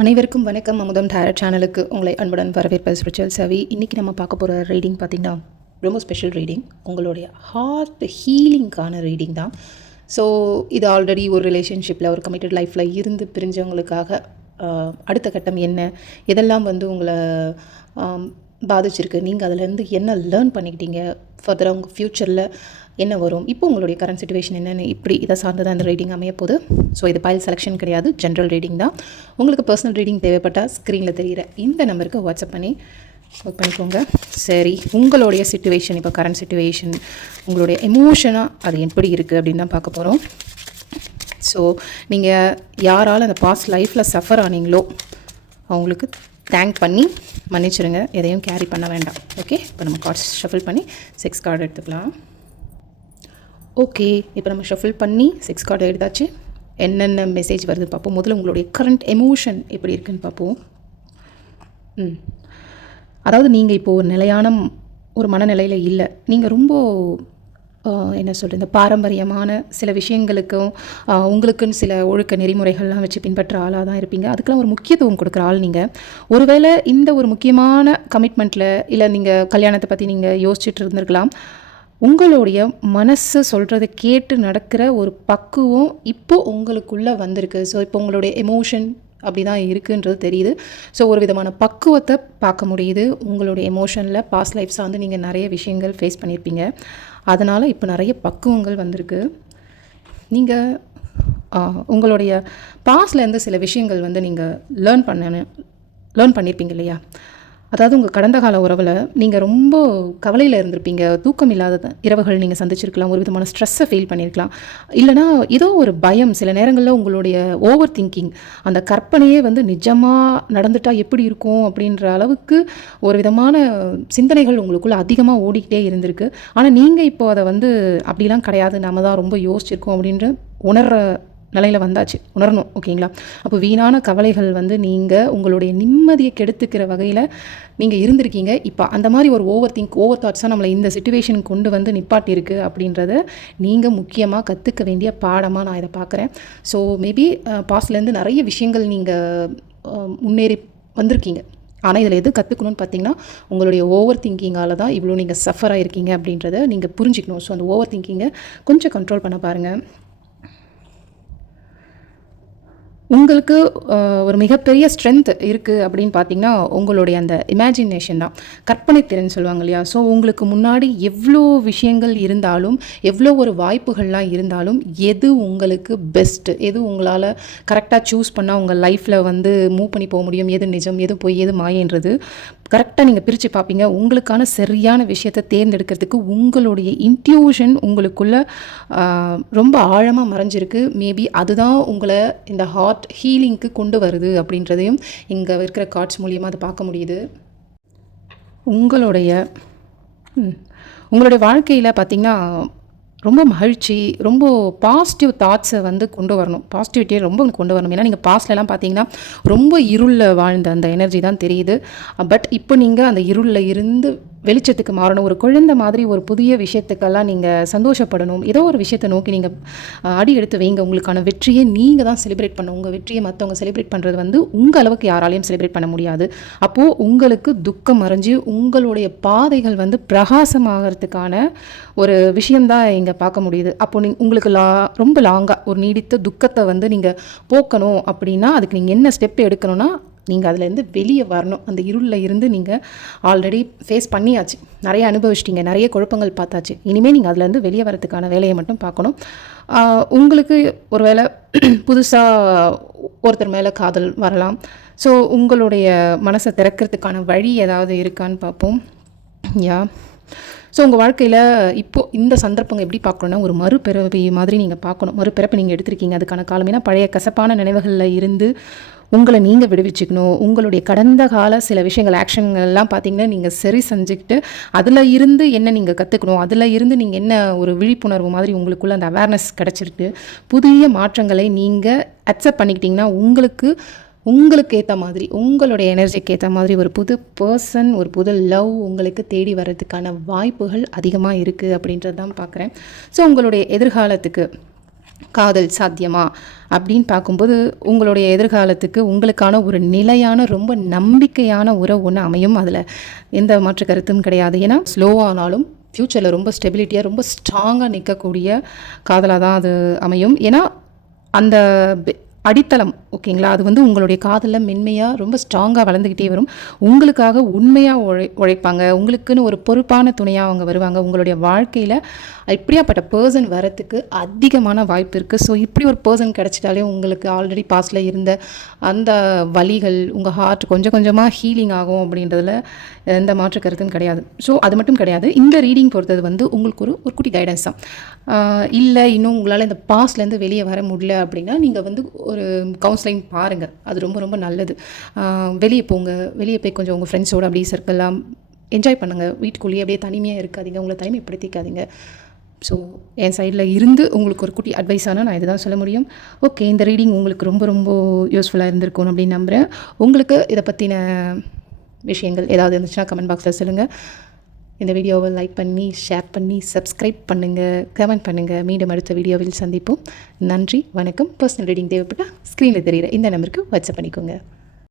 அனைவருக்கும் வணக்கம். அமுதம் டேரட் சேனலுக்கு உங்களை அன்புடன் வரவேற்பது ஸ்பிரிச்சுவல் சவி. இன்றைக்கி நம்ம பார்க்க போகிற ரீடிங் பார்த்திங்கன்னா ரொம்ப ஸ்பெஷல் ரீடிங். உங்களுடைய ஹார்ட் ஹீலிங்கான ரீடிங் தான். ஸோ இது ஆல்ரெடி ஒரு ரிலேஷன்ஷிப்பில் ஒரு கமிட்டட் லைஃப்பில் இருந்து பிரிஞ்சவங்களுக்காக அடுத்த கட்டம் என்ன, எதெல்லாம் உங்களை பாதிச்சிருக்கு, நீங்கள் அதிலேருந்து என்ன லேர்ன் பண்ணிக்கிட்டீங்க, ஃபர்தராக உங்கள் ஃப்யூச்சரில் என்ன வரும், இப்போ உங்களுடைய கரண்ட் சிச்சுவேஷன் என்னென்னு, இப்படி இதை சார்ந்து தான் இந்த ரீடிங் அமைய போகுது. ஸோ இது பைல் செலெக்ஷன் கிடையாது, ஜென்ரல் ரீடிங் தான். உங்களுக்கு பர்சனல் ரீடிங் தேவைப்பட்டால் ஸ்க்ரீனில் தெரிகிற இந்த நம்பருக்கு வாட்ஸ்அப் பண்ணி ஒர்க் பண்ணிக்கோங்க. சரி, உங்களுடைய சிச்சுவேஷன், இப்போ கரண்ட் சிச்சுவேஷன், உங்களுடைய எமோஷனாக அது எப்படி இருக்குது அப்படின்னு தான் பார்க்க போகிறோம். ஸோ நீங்கள் யாரால் அந்த பாஸ்ட் லைஃப்பில் சஃபர் ஆனீங்களோ அவங்களுக்கு தேங்க் பண்ணி மன்னிச்சிருங்க, எதையும் கேரி பண்ண வேண்டாம். ஓகே, இப்போ நம்ம கார்ட்ஸ் ஷஃபில் பண்ணி 6 கார்டு எடுத்துக்கலாம். ஓகே, இப்போ நம்ம ஷஃபில் பண்ணி 6 கார்டு எடுத்தாச்சு. என்னென்ன மெசேஜ் வருது பார்ப்போம். முதல்ல உங்களுடைய கரண்ட் எமோஷன் எப்படி இருக்குன்னு பார்ப்போம். அதாவது நீங்கள் இப்போது ஒரு நிலையான ஒரு மனநிலையில் இல்லை. நீங்கள் ரொம்ப என்ன சொல்கிறது, இந்த பாரம்பரியமான சில விஷயங்களுக்கும் உங்களுக்குன்னு சில ஒழுக்க நெறிமுறைகள்லாம் வச்சு பின்பற்ற ஆளாக தான் இருப்பீங்க. அதுக்கெல்லாம் ஒரு முக்கியத்துவம் கொடுக்குற ஆள் நீங்கள். ஒருவேளை இந்த ஒரு முக்கியமான கமிட்மெண்ட்டில் இல்லை நீங்கள் கல்யாணத்தை பற்றி நீங்கள் யோசிச்சுட்டு இருந்திருக்கலாம். உங்களுடைய மனசு சொல்கிறத கேட்டு நடக்கிற ஒரு பக்குவம் இப்போது உங்களுக்குள்ளே வந்திருக்கு. ஸோ இப்போ உங்களுடைய எமோஷன் அப்படி தான் இருக்குன்றது தெரியுது. ஸோ ஒரு விதமான பக்குவத்தை பார்க்க முடியுது. உங்களுடைய எமோஷனில் பாஸ்ட் லைஃப் சார்ந்து நீங்கள் நிறைய விஷயங்கள் ஃபேஸ் பண்ணியிருப்பீங்க. அதனால் இப்போ நிறைய பக்குவங்கள் வந்திருக்கு. நீங்கள் உங்களுடைய பாஸ்ட்லேருந்து சில விஷயங்கள் நீங்கள் லேர்ன் பண்ணியிருப்பீங்க இல்லையா? அதாவது உங்கள் கடந்த கால உறவில் நீங்கள் ரொம்ப கவலையில் இருந்திருப்பீங்க. தூக்கம் இல்லாத இரவுகள் நீங்கள் சந்திச்சிருக்கலாம். ஒரு விதமான ஸ்ட்ரெஸ்ஸை ஃபீல் பண்ணியிருக்கலாம். இல்லைனா ஏதோ ஒரு பயம், சில நேரங்களில் உங்களுடைய ஓவர் திங்கிங், அந்த கற்பனையே நிஜமாக நடந்துட்டால் எப்படி இருக்கும் அப்படின்ற அளவுக்கு ஒரு விதமான சிந்தனைகள் உங்களுக்குள்ளே அதிகமாக ஓடிக்கிட்டே இருந்திருக்கு. ஆனால் நீங்கள் இப்போ அதை அப்படிலாம் கிடையாது, நம்ம தான் ரொம்ப யோசிச்சிருக்கோம் அப்படின்ற உணர்கிற நிலையில் வந்தாச்சு, உணரணும். ஓகேங்களா? அப்போ வீணான கவலைகள் நீங்கள் உங்களுடைய நிம்மதியை கெடுத்துக்கிற வகையில் நீங்கள் இருந்திருக்கீங்க. இப்போ அந்த மாதிரி ஒரு ஓவர் தாட்ஸாக நம்மளை இந்த சிச்சுவேஷன் கொண்டு நிப்பாட்டியிருக்கு அப்படின்றத நீங்கள் முக்கியமாக கற்றுக்க வேண்டிய பாடமாக நான் இதை பார்க்குறேன். ஸோ மேபி பாஸ்ட்லேருந்து நிறைய விஷயங்கள் நீங்கள் முன்னேறி வந்திருக்கீங்க. ஆனால் இதில் எது கற்றுக்கணும்னு பார்த்தீங்கன்னா, உங்களுடைய ஓவர் திங்கிங்கால் தான் இவ்வளோ நீங்கள் சஃபர் ஆகிருக்கீங்க அப்படின்றத நீங்கள் புரிஞ்சிக்கணும். ஸோ அந்த ஓவர் திங்கிங்கை கொஞ்சம் கண்ட்ரோல் பண்ண பாருங்கள். உங்களுக்கு ஒரு மிகப்பெரிய ஸ்ட்ரென்த் இருக்குது அப்படின்னு பார்த்தீங்கன்னா, உங்களுடைய அந்த இமேஜினேஷன் தான், கற்பனை திறன் சொல்லுவாங்க இல்லையா? ஸோ உங்களுக்கு முன்னாடி எவ்வளோ விஷயங்கள் இருந்தாலும், எவ்வளோ ஒரு வாய்ப்புகள்லாம் இருந்தாலும், எது உங்களுக்கு பெஸ்ட்டு, எது உங்களால் கரெக்டாக சூஸ் பண்ணால் உங்கள் லைஃப்பில் மூவ் பண்ணி போக முடியும், எது நிஜம், எது பொய், எது மாயன்றது கரெக்டாக நீங்கள் பிரித்து பார்ப்பீங்க. உங்களுக்கான சரியான விஷயத்தை தேர்ந்தெடுக்கிறதுக்கு உங்களுடைய இன்ட்யூஷன் உங்களுக்குள்ளே ரொம்ப ஆழமாக மறைஞ்சிருக்கு. மேபி அதுதான் உங்களை இந்த ஹார்ட் ஹீலிங்க்கு கொண்டு வருது அப்படின்றதையும் இங்கே இருக்கிற கார்ட்ஸ் மூலியமாக அதை பார்க்க முடியுது. உங்களுடைய வாழ்க்கையில் பார்த்திங்கன்னா ரொம்ப மகிழ்ச்சி, ரொம்ப பாசிட்டிவ் தாட்ஸை கொண்டு வரணும், பாசிட்டிவிட்டியை ரொம்ப கொண்டு வரணும். ஏன்னா நீங்கள் பாஸ்ட்லலாம் பார்த்தீங்கன்னா ரொம்ப இருளில் வாழ்ந்த அந்த எனர்ஜி தான் தெரியுது. பட் இப்போ நீங்கள் அந்த இருளில் இருந்து வெளிச்சத்துக்கு மாறணும். ஒரு குழந்தை மாதிரி ஒரு புதிய விஷயத்துக்கெல்லாம் நீங்கள் சந்தோஷப்படணும். ஏதோ ஒரு விஷயத்தை நோக்கி நீங்கள் அடி எடுத்து வைங்க. உங்களுக்கான வெற்றியை நீங்கள் தான் செலிப்ரேட் பண்ணணும். உங்கள் வெற்றியை மற்றவங்க செலிப்ரேட் பண்ணுறது உங்கள் அளவுக்கு யாராலையும் செலிப்ரேட் பண்ண முடியாது. அப்போது உங்களுக்கு துக்கம் மறைஞ்சு உங்களுடைய பாதைகள் பிரகாசமாகறதுக்கான ஒரு விஷயந்தான் இங்கே பார்க்க முடியுது. அப்போது உங்களுக்கு ரொம்ப லாங்காக ஒரு நீடித்த துக்கத்தை நீங்கள் போக்கணும் அப்படின்னா அதுக்கு நீங்கள் என்ன ஸ்டெப் எடுக்கணும்னா, நீங்கள் அதுலேருந்து வெளியே வரணும். அந்த இருளில் இருந்து நீங்கள் ஆல்ரெடி ஃபேஸ் பண்ணியாச்சு, நிறைய அனுபவிச்சிட்டிங்க, நிறைய குழப்பங்கள் பார்த்தாச்சு. இனிமேல் நீங்கள் அதுலேருந்து வெளியே வரதுக்கான வேலையை மட்டும் பார்க்கணும். உங்களுக்கு ஒரு வேளை புதுசாக ஒருத்தர் மேலே காதல் வரலாம். ஸோ உங்களுடைய மனசை திறக்கிறதுக்கான வழி ஏதாவது இருக்கான்னு பார்ப்போம். ஸோ உங்கள் வாழ்க்கையில் இப்போது இந்த சந்தர்ப்பங்கள் எப்படி பார்க்கணுன்னா, ஒரு மறுபிறவி மாதிரி நீங்கள் பார்க்கணும். மறுபிறப்பு நீங்கள் எடுத்திருக்கீங்க, அதுக்கான காலம். ஏன்னா பழைய கசப்பான நினைவுகளில் இருந்து உங்களை நீங்கள் விடுவிச்சுக்கணும். உங்களுடைய கடந்த கால சில விஷயங்கள், ஆக்ஷன்கள்லாம் பார்த்திங்கன்னா நீங்கள் சரி செஞ்சுக்கிட்டு அதில் இருந்து என்ன நீங்கள் கற்றுக்கணும், அதில் இருந்து நீங்கள் என்ன ஒரு விழிப்புணர்வு மாதிரி உங்களுக்குள்ளே அந்த அவேர்னஸ் கிடச்சிருக்கு. புதிய மாற்றங்களை நீங்கள் அக்செப்ட் பண்ணிக்கிட்டிங்கன்னா உங்களுக்கு ஏற்ற மாதிரி, உங்களுடைய எனர்ஜிக்கு ஏற்ற மாதிரி ஒரு புது பர்சன், ஒரு புது லவ் உங்களுக்கு தேடி வர்றதுக்கான வாய்ப்புகள் அதிகமாக இருக்குது அப்படின்றது தான் பார்க்குறேன். ஸோ உங்களுடைய எதிர்காலத்துக்கு காதல் சாத்தியமா அப்படின்னு பார்க்கும்போது உங்களுடைய எதிர்காலத்துக்கு உங்களுக்கான ஒரு நிலையான ரொம்ப நம்பிக்கையான உறவு ஒன்று அமையும். அதில் எந்த மாற்று கருத்தும் கிடையாது. ஏன்னா ஸ்லோவானாலும் ஃப்யூச்சரில் ரொம்ப ஸ்டெபிலிட்டியாக ரொம்ப ஸ்ட்ராங்காக நிற்கக்கூடிய காதலாக தான் அது அமையும். ஏன்னா அந்த அடித்தளம் ஓகேங்களா, அது வந்து உங்களுடைய காதலில் மென்மையாக ரொம்ப ஸ்ட்ராங்காக வளர்ந்துக்கிட்டே வரும். உங்களுக்காக உண்மையாக உழைப்பாங்க. உங்களுக்குன்னு ஒரு பொறுப்பான துணையாக அவங்க வருவாங்க. உங்களுடைய வாழ்க்கையில் இப்படியாப்பட்ட பர்சன் வரத்துக்கு அதிகமான வாய்ப்பு இருக்குது. ஸோ இப்படி ஒரு பர்சன் கிடச்சிட்டாலே உங்களுக்கு ஆல்ரெடி பாஸ்டில் இருந்த அந்த வலிகள் உங்கள் ஹார்ட் கொஞ்சம் கொஞ்சமாக ஹீலிங் ஆகும் அப்படின்றதுல எந்த மாற்று கருத்தும் கிடையாது. ஸோ அது மட்டும் கிடையாது, இந்த ரீடிங் பொறுத்தது வந்து உங்களுக்கு ஒரு குட்டி கைடன்ஸ் தான். இல்லை இன்னும் உங்களால் இந்த பாஸ்ட்லேருந்து வெளியே வர முடியல அப்படின்னா நீங்கள் வந்து ஒரு கவுன்சிலிங் பாருங்கள். அது ரொம்ப ரொம்ப நல்லது. வெளியே போங்க, வெளியே போய் கொஞ்சம் உங்கள் ஃப்ரெண்ட்ஸோடு அப்படியே சர்க்கிள்லாம் என்ஜாய் பண்ணுங்கள். வீட்டுக்குள்ளேயே அப்படியே தனிமையாக இருக்காதீங்க, உங்களை தனிமைப்படுத்திக்காதீங்க. ஸோ என் சைடில் இருந்து உங்களுக்கு ஒரு குட்டி அட்வைஸானால் நான் இதுதான் சொல்ல முடியும். ஓகே, இந்த ரீடிங் உங்களுக்கு ரொம்ப ரொம்ப யூஸ்ஃபுல்லாக இருந்திருக்கும் அப்படின்னு நம்புகிறேன். உங்களுக்கு இதை பற்றின விஷயங்கள் ஏதாவது இருந்துச்சுன்னா கமெண்ட் பாக்ஸில் சொல்லுங்கள். இந்த வீடியோவை லைக் பண்ணி ஷேர் பண்ணி சப்ஸ்கிரைப் பண்ணுங்கள், கமெண்ட் பண்ணுங்கள். மீண்டும் அடுத்த வீடியோவில் சந்திப்போம். நன்றி, வணக்கம். பர்சனல் ரீடிங் தேவைப்பட்டால் ஸ்க்ரீனில் தெரிகிற இந்த நம்பருக்கு வாட்ஸ்அப் பண்ணிக்கோங்க.